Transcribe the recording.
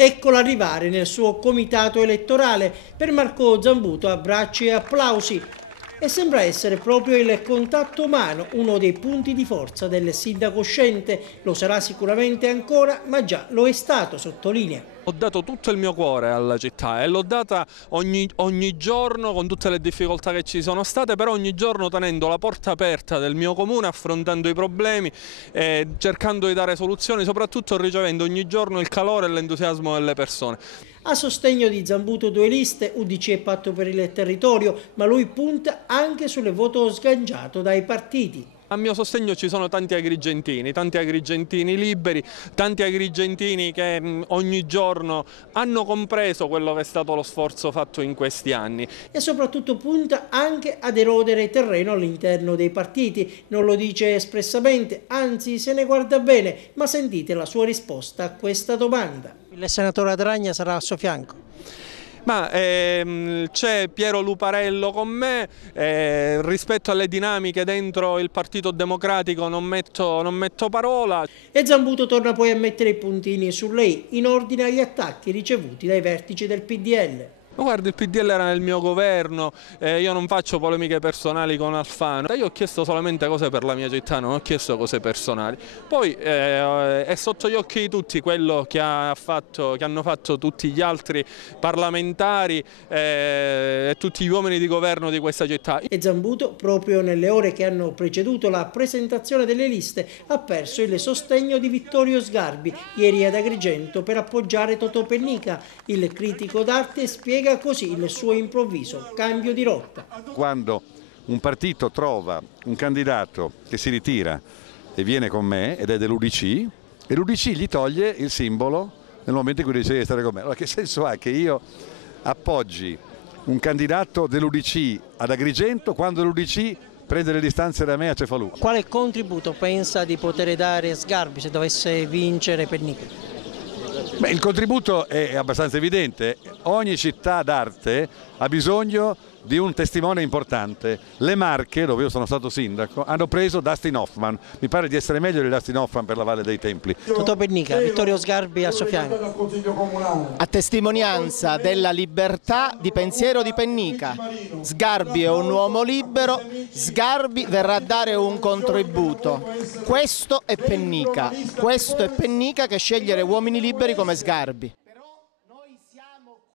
Eccola arrivare nel suo comitato elettorale. Per Marco Zambuto abbracci e applausi. E sembra essere proprio il contatto umano uno dei punti di forza del sindaco uscente. Lo sarà sicuramente ancora, ma già lo è stato, sottolinea. Ho dato tutto il mio cuore alla città e l'ho data ogni giorno con tutte le difficoltà che ci sono state, però ogni giorno tenendo la porta aperta del mio comune, affrontando i problemi, cercando di dare soluzioni, soprattutto ricevendo ogni giorno il calore e l'entusiasmo delle persone. A sostegno di Zambuto due liste, UDC e Patto per il Territorio, ma lui punta anche sul voto sganciato dai partiti. A mio sostegno ci sono tanti agrigentini liberi, tanti agrigentini che ogni giorno hanno compreso quello che è stato lo sforzo fatto in questi anni. E soprattutto punta anche ad erodere terreno all'interno dei partiti. Non lo dice espressamente, anzi se ne guarda bene, ma sentite la sua risposta a questa domanda. Il senatore Adragna sarà al suo fianco? Ma c'è Piero Luparello con me, rispetto alle dinamiche dentro il Partito Democratico non metto parola. E Zambuto torna poi a mettere i puntini su lei in ordine agli attacchi ricevuti dai vertici del PDL. Ma guarda, il PDL era nel mio governo, io non faccio polemiche personali con Alfano, io ho chiesto solamente cose per la mia città, non ho chiesto cose personali. Poi è sotto gli occhi di tutti quello che hanno fatto tutti gli altri parlamentari e tutti gli uomini di governo di questa città. E Zambuto, proprio nelle ore che hanno preceduto la presentazione delle liste, ha perso il sostegno di Vittorio Sgarbi, ieri ad Agrigento, per appoggiare Totò Pennica. Il critico d'arte spiega così il suo improvviso cambio di rotta. Quando un partito trova un candidato che si ritira e viene con me ed è dell'UDC e l'UDC gli toglie il simbolo nel momento in cui decide di stare con me. Allora che senso ha che io appoggi un candidato dell'UDC ad Agrigento quando l'UDC prende le distanze da me a Cefalù? Quale contributo pensa di poter dare Sgarbi se dovesse vincere Pennica? Beh, il contributo è abbastanza evidente, ogni città d'arte ha bisogno di un testimone importante. Le Marche, dove io sono stato sindaco, hanno preso Dustin Hoffman, mi pare di essere meglio di Dustin Hoffman per la Valle dei Templi. Totò Pennica, Vittorio Sgarbi al suo fianco. A testimonianza della libertà di pensiero di Pennica, Sgarbi è un uomo libero, Sgarbi verrà a dare un contributo. Questo è Pennica che sceglie uomini liberi come Sgarbi.